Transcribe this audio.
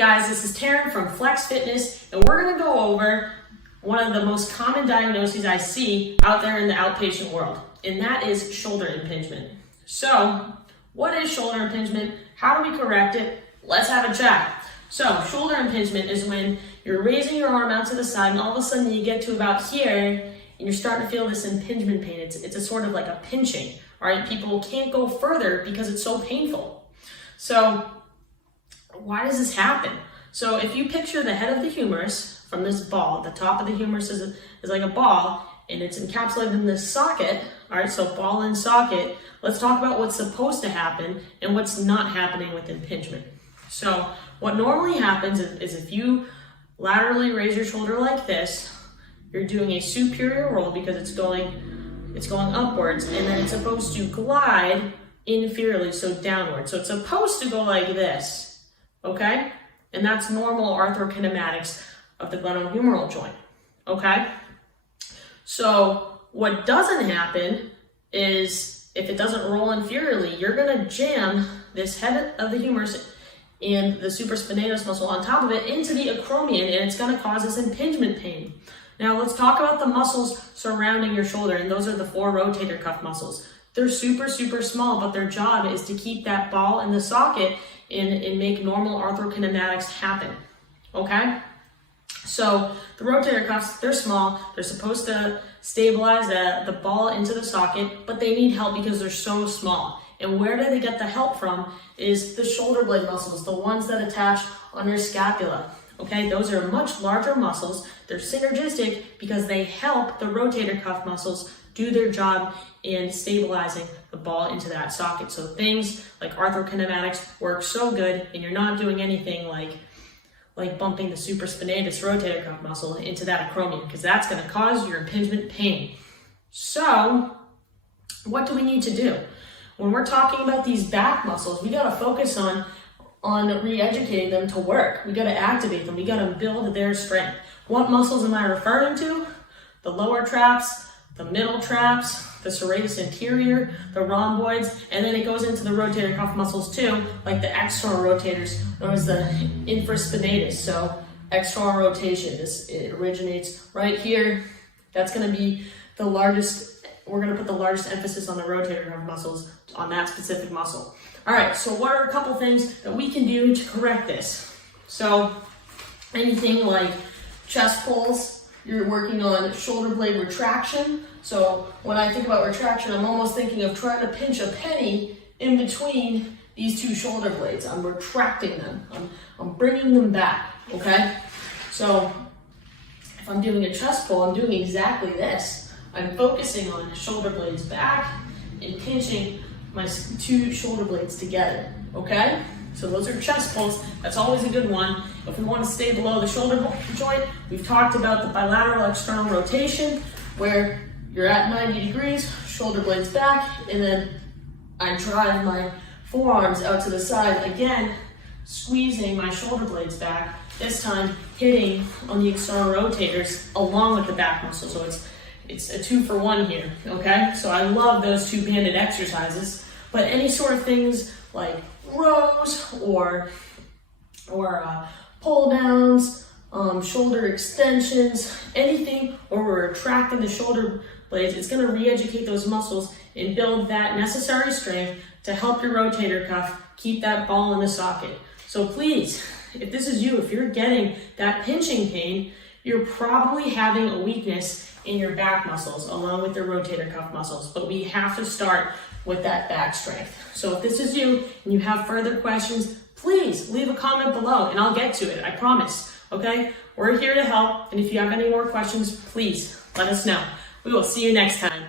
guys, this is Taryn from Flex Fitness, and we're going to go over one of the most common diagnoses I see out there in the outpatient world, and that is shoulder impingement. So, what is shoulder impingement? How do we correct it? Let's have a chat. So, shoulder impingement is when you're raising your arm out to the side, and all of a sudden you get to about here, and you're starting to feel this impingement pain. It's a sort of like a pinching, all right? People can't go further because it's so painful. So, why does this happen? So if you picture the head of the humerus from this ball, the top of the humerus is like a ball, and it's encapsulated in this socket, all right, so ball and socket. Let's talk about what's supposed to happen and what's not happening with impingement. So what normally happens is if you laterally raise your shoulder like this, you're doing a superior roll because it's going upwards, and then it's supposed to glide inferiorly, so downward. So it's supposed to go like this. Okay? And that's normal arthrokinematics of the glenohumeral joint. Okay? So what doesn't happen is if it doesn't roll inferiorly, you're going to jam this head of the humerus and the supraspinatus muscle on top of it into the acromion, and it's going to cause this impingement pain. Now let's talk about the muscles surrounding your shoulder, and those are the 4 rotator cuff muscles. They're super, super small, but their job is to keep that ball in the socket and make normal arthrokinematics happen, okay? So the rotator cuffs, they're small. They're supposed to stabilize the ball into the socket, but they need help because they're so small. And where do they get the help from is the shoulder blade muscles, the ones that attach on your scapula, okay? Those are much larger muscles. They're synergistic because they help the rotator cuff muscles do their job in stabilizing the ball into that socket. So things like arthrokinematics work so good, and you're not doing anything like bumping the supraspinatus rotator cuff muscle into that acromion, because that's going to cause your impingement pain. So what do we need to do? When we're talking about these back muscles, we got to focus on re-educating them to work. We got to activate them. We got to build their strength. What muscles am I referring to? The lower traps, the middle traps, the serratus anterior, the rhomboids, and then it goes into the rotator cuff muscles too, like the external rotators, known as the infraspinatus. So external rotation, it originates right here. That's going to be the largest. We're going to put the largest emphasis on the rotator cuff muscles, on that specific muscle. All right, so what are a couple things that we can do to correct this? So anything like chest pulls, you're working on shoulder blade retraction. So when I think about retraction, I'm almost thinking of trying to pinch a penny in between these 2 shoulder blades. I'm retracting them. I'm bringing them back, okay? So if I'm doing a chest pull, I'm doing exactly this. I'm focusing on the shoulder blades back and pinching my 2 shoulder blades together, okay? So those are chest pulls. That's always a good one. If we want to stay below the shoulder joint, we've talked about the bilateral external rotation, where you're at 90 degrees, shoulder blades back, and then I drive my forearms out to the side, again, squeezing my shoulder blades back, this time hitting on the external rotators along with the back muscle. So it's a 2-for-1 here, okay? So I love those 2 banded exercises, but any sort of things like rows or pull downs, shoulder extensions, anything where we're retracting the shoulder blades, it's going to re-educate those muscles and build that necessary strength to help your rotator cuff keep that ball in the socket. So please, if this is you, if you're getting that pinching pain, you're probably having a weakness in your back muscles along with the rotator cuff muscles, but we have to start with that back strength. So if this is you and you have further questions, please leave a comment below and I'll get to it, I promise, okay? We're here to help, and if you have any more questions, please let us know. We will see you next time.